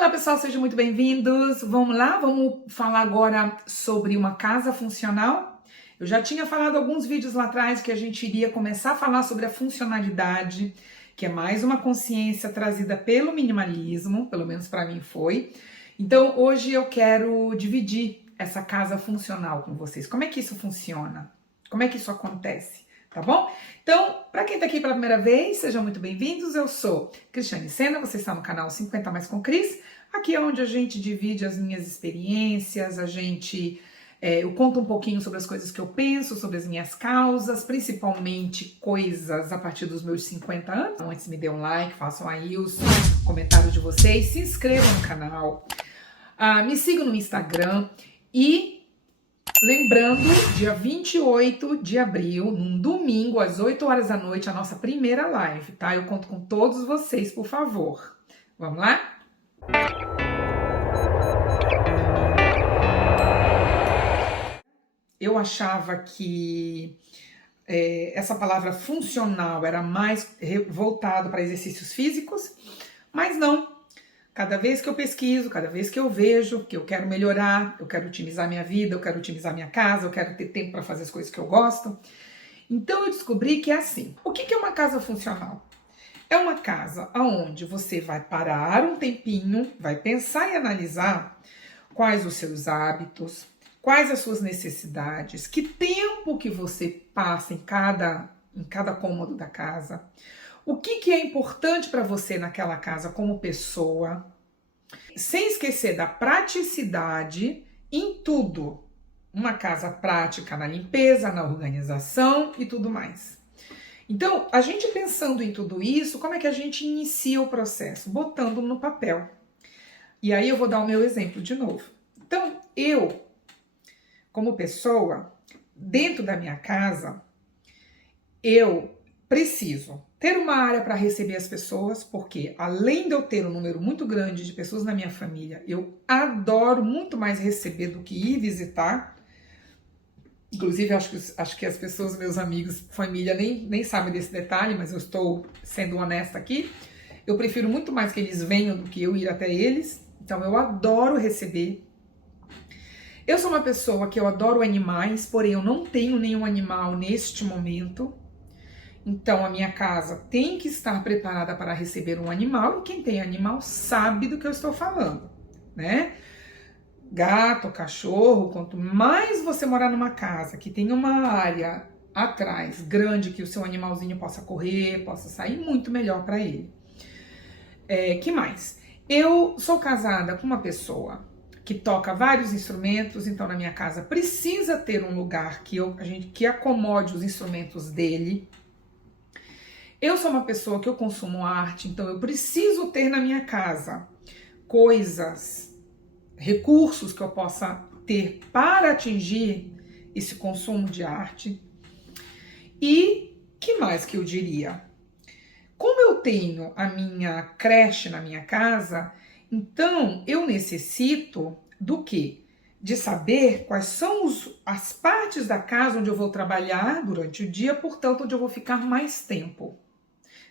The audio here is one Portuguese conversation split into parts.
Olá pessoal, sejam muito bem-vindos. Vamos lá, vamos falar agora sobre uma casa funcional. Eu já tinha falado alguns vídeos lá atrás que a gente iria começar a falar sobre a funcionalidade, que é mais uma consciência trazida pelo minimalismo, pelo menos para mim foi. Então hoje eu quero dividir essa casa funcional com vocês. Como é que isso funciona? Como é que isso acontece? Tá bom? Então, para quem tá aqui pela primeira vez, sejam muito bem-vindos. Eu sou Cristiane Sena, você está no canal 50 Mais com Cris. Aqui é onde a gente divide as minhas experiências, eu conto um pouquinho sobre as coisas que eu penso, sobre as minhas causas, principalmente coisas a partir dos meus 50 anos. Então, antes me dê um like, façam aí os comentários de vocês, se inscrevam no canal, me sigam no Instagram e lembrando, dia 28 de abril, num domingo, às 8 horas da noite, a nossa primeira live, tá? Eu conto com todos vocês, por favor. Vamos lá? Eu achava que essa palavra funcional era mais voltado para exercícios físicos, mas não. Cada vez que eu pesquiso, cada vez que eu vejo que eu quero melhorar, eu quero otimizar minha vida, eu quero otimizar minha casa, eu quero ter tempo para fazer as coisas que eu gosto. Então eu descobri que é assim. O que é uma casa funcional? É uma casa onde você vai parar um tempinho, vai pensar e analisar quais os seus hábitos, quais as suas necessidades, que tempo que você passa em cada cômodo da casa, o que é importante para você naquela casa como pessoa, sem esquecer da praticidade em tudo. Uma casa prática na limpeza, na organização e tudo mais. Então, a gente pensando em tudo isso, como é que a gente inicia o processo? Botando no papel. E aí eu vou dar o meu exemplo de novo. Então, eu, como pessoa, dentro da minha casa, eu preciso ter uma área para receber as pessoas, porque além de eu ter um número muito grande de pessoas na minha família, eu adoro muito mais receber do que ir visitar. Inclusive, acho que as pessoas, meus amigos, família, nem sabem desse detalhe, mas eu estou sendo honesta aqui. Eu prefiro muito mais que eles venham do que eu ir até eles. Então, eu adoro receber. Eu sou uma pessoa que eu adoro animais, porém eu não tenho nenhum animal neste momento. Então, a minha casa tem que estar preparada para receber um animal, e quem tem animal sabe do que eu estou falando, né? Gato, cachorro, quanto mais você morar numa casa que tem uma área atrás grande que o seu animalzinho possa correr, possa sair, muito melhor para ele. Que mais? Eu sou casada com uma pessoa que toca vários instrumentos, então na minha casa precisa ter um lugar que acomode os instrumentos dele. Eu sou uma pessoa que eu consumo arte, então eu preciso ter na minha casa coisas, recursos que eu possa ter para atingir esse consumo de arte. E que mais que eu diria? Como eu tenho a minha creche na minha casa, então eu necessito do quê? De saber quais são as partes da casa onde eu vou trabalhar durante o dia, portanto, onde eu vou ficar mais tempo.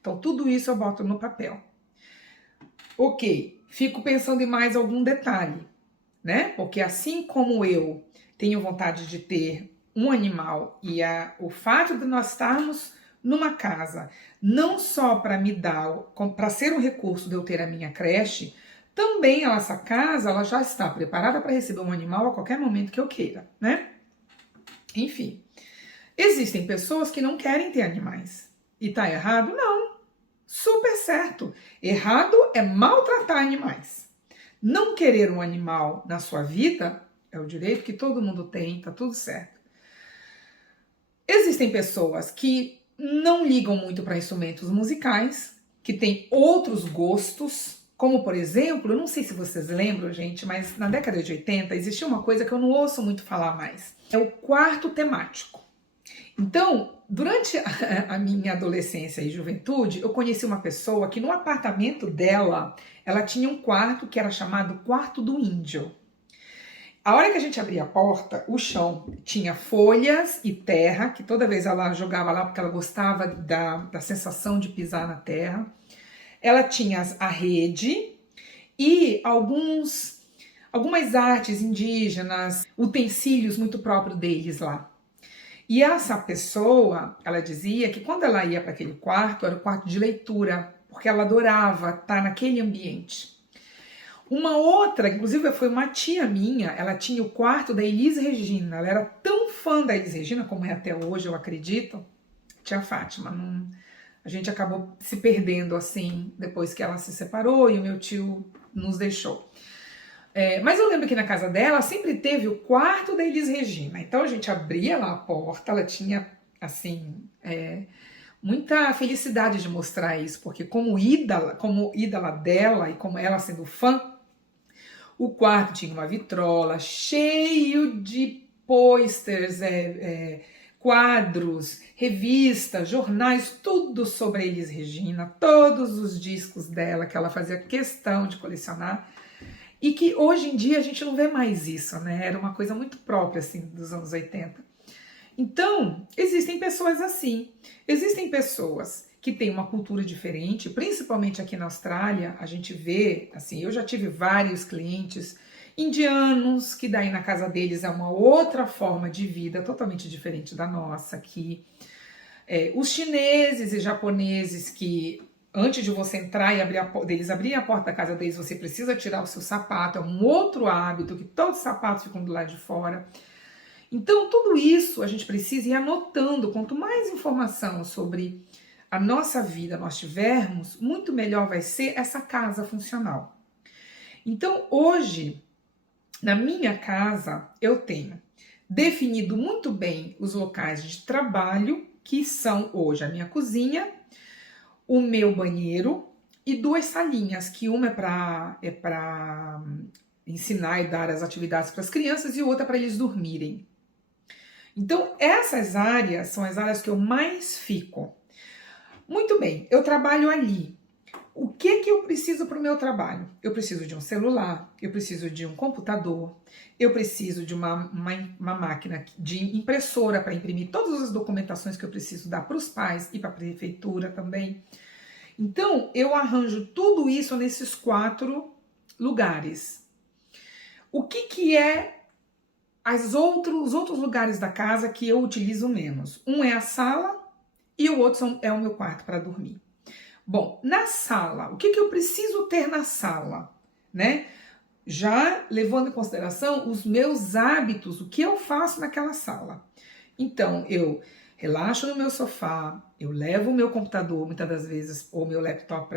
Então, tudo isso eu boto no papel. Ok, fico pensando em mais algum detalhe, né? Porque assim como eu tenho vontade de ter um animal e o fato de nós estarmos numa casa, não só para me dar, para ser um recurso de eu ter a minha creche, também essa casa ela já está preparada para receber um animal a qualquer momento que eu queira, né? Enfim, existem pessoas que não querem ter animais. E tá errado? Não. Super certo. Errado é maltratar animais. Não querer um animal na sua vida é o direito que todo mundo tem, tá tudo certo. Existem pessoas que não ligam muito para instrumentos musicais, que têm outros gostos, como por exemplo, eu não sei se vocês lembram, gente, mas na década de 80 existia uma coisa que eu não ouço muito falar mais. É o quarto temático. Então, durante a minha adolescência e juventude, eu conheci uma pessoa que no apartamento dela, ela tinha um quarto que era chamado quarto do índio. A hora que a gente abria a porta, o chão tinha folhas e terra, que toda vez ela jogava lá porque ela gostava da sensação de pisar na terra. Ela tinha a rede e algumas artes indígenas, utensílios muito próprios deles lá. E essa pessoa, ela dizia que quando ela ia para aquele quarto, era o quarto de leitura, porque ela adorava estar naquele ambiente. Uma outra, inclusive foi uma tia minha, ela tinha o quarto da Elis Regina, ela era tão fã da Elis Regina, como é até hoje, eu acredito, tia Fátima, a gente acabou se perdendo assim, depois que ela se separou e o meu tio nos deixou. Mas eu lembro que na casa dela sempre teve o quarto da Elis Regina, então a gente abria lá a porta, ela tinha, assim, muita felicidade de mostrar isso, porque como ídola dela e como ela sendo fã, o quarto tinha uma vitrola cheio de posters, quadros, revistas, jornais, tudo sobre a Elis Regina, todos os discos dela que ela fazia questão de colecionar e que hoje em dia a gente não vê mais isso, né? Era uma coisa muito própria assim dos anos 80. Então, existem pessoas assim, existem pessoas que têm uma cultura diferente, principalmente aqui na Austrália, a gente vê, assim, eu já tive vários clientes indianos, que daí na casa deles é uma outra forma de vida totalmente diferente da nossa aqui. Os chineses e japoneses que antes de você entrar e deles abrirem a porta da casa deles, você precisa tirar o seu sapato, é um outro hábito que todos os sapatos ficam do lado de fora. Então, tudo isso a gente precisa ir anotando. Quanto mais informação sobre a nossa vida nós tivermos, muito melhor vai ser essa casa funcional. Então, hoje, na minha casa, eu tenho definido muito bem os locais de trabalho, que são hoje a minha cozinha, o meu banheiro e 2 salinhas, que uma é para ensinar e dar as atividades para as crianças e outra para eles dormirem. Então, essas áreas são as áreas que eu mais fico. Muito bem, eu trabalho ali. O que eu preciso para o meu trabalho? Eu preciso de um celular, eu preciso de um computador, eu preciso de uma máquina de impressora para imprimir todas as documentações que eu preciso dar para os pais e para a prefeitura também. Então, eu arranjo tudo isso nesses 4 lugares. O que é os outros lugares da casa que eu utilizo menos? Um é a sala e o outro é o meu quarto para dormir. Bom, na sala, o que eu preciso ter na sala, né? Já levando em consideração os meus hábitos, o que eu faço naquela sala. Então, eu relaxo no meu sofá, eu levo o meu computador, muitas das vezes, ou meu laptop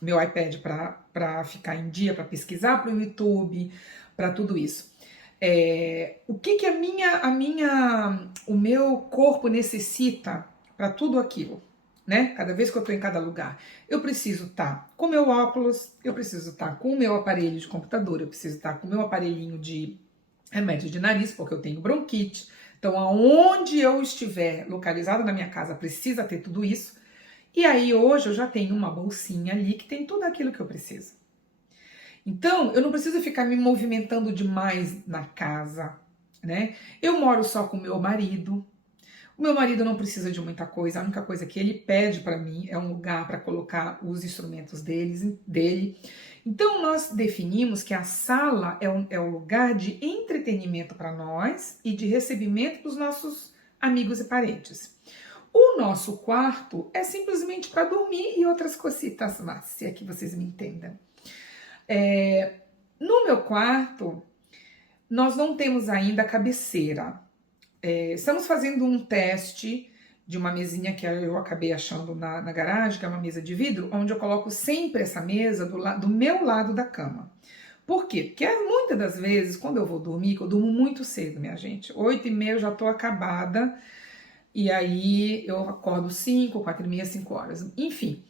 meu iPad para ficar em dia, para pesquisar para o YouTube, para tudo isso. O que o meu corpo necessita para tudo aquilo, né? Cada vez que eu estou em cada lugar, eu preciso estar com o meu óculos, eu preciso estar com o meu aparelho de computador, eu preciso estar com o meu aparelhinho de remédio de nariz, porque eu tenho bronquite. Então, aonde eu estiver localizado na minha casa, precisa ter tudo isso. E aí, hoje, eu já tenho uma bolsinha ali que tem tudo aquilo que eu preciso. Então, eu não preciso ficar me movimentando demais na casa, né? Eu moro só com o meu marido. O meu marido não precisa de muita coisa. A única coisa que ele pede para mim é um lugar para colocar os instrumentos dele. Então, nós definimos que a sala é um lugar de entretenimento para nós e de recebimento dos nossos amigos e parentes. O nosso quarto é simplesmente para dormir e outras cositas lá, se é que vocês me entendam. No meu quarto, nós não temos ainda cabeceira. Estamos fazendo um teste de uma mesinha que eu acabei achando na garagem, que é uma mesa de vidro, onde eu coloco sempre essa mesa do meu lado da cama. Por quê? Porque muitas das vezes, quando eu vou dormir, eu durmo muito cedo, minha gente. 8h30 eu já tô acabada, e aí eu acordo 5, 4h30, 5 horas. Enfim,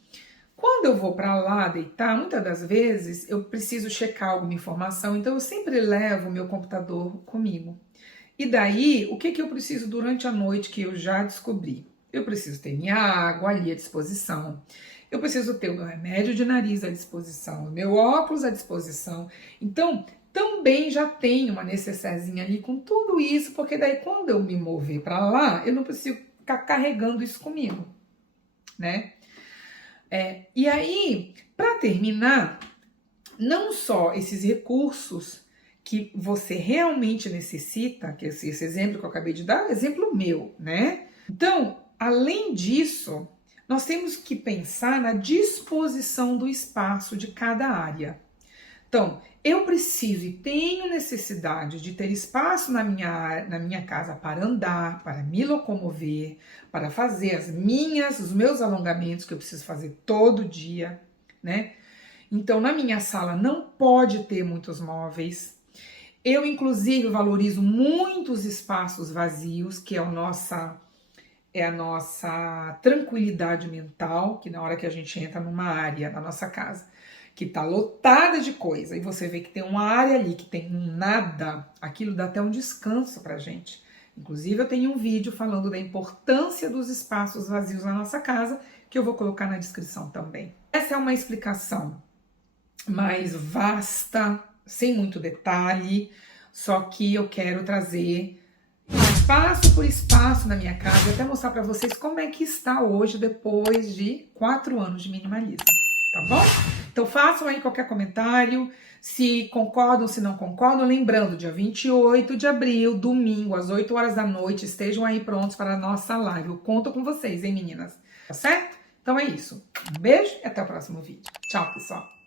quando eu vou para lá deitar, muitas das vezes eu preciso checar alguma informação, então eu sempre levo o meu computador comigo. E daí, o que eu preciso durante a noite que eu já descobri? Eu preciso ter minha água ali à disposição. Eu preciso ter o meu remédio de nariz à disposição, o meu óculos à disposição. Então, também já tenho uma necessairezinha ali com tudo isso, porque daí quando eu me mover para lá, eu não preciso ficar carregando isso comigo, né? E aí, para terminar, não só esses recursos que você realmente necessita, que esse exemplo que eu acabei de dar é um exemplo meu, né? Então, além disso, nós temos que pensar na disposição do espaço de cada área. Então, eu preciso e tenho necessidade de ter espaço na minha casa para andar, para me locomover, para fazer os meus alongamentos que eu preciso fazer todo dia, né? Então, na minha sala não pode ter muitos móveis. Eu, inclusive, valorizo muito os espaços vazios, que é a nossa tranquilidade mental, que na hora que a gente entra numa área da nossa casa que tá lotada de coisa e você vê que tem uma área ali que tem um nada, aquilo dá até um descanso pra gente. Inclusive, eu tenho um vídeo falando da importância dos espaços vazios na nossa casa, que eu vou colocar na descrição também. Essa é uma explicação mais vasta, sem muito detalhe, só que eu quero trazer espaço por espaço na minha casa e até mostrar para vocês como é que está hoje depois de 4 anos de minimalismo, tá bom? Então façam aí qualquer comentário, se concordam, se não concordam, lembrando, dia 28 de abril, domingo, às 8 horas da noite, estejam aí prontos para a nossa live. Eu conto com vocês, hein, meninas? Tá certo? Então é isso. Um beijo e até o próximo vídeo. Tchau, pessoal!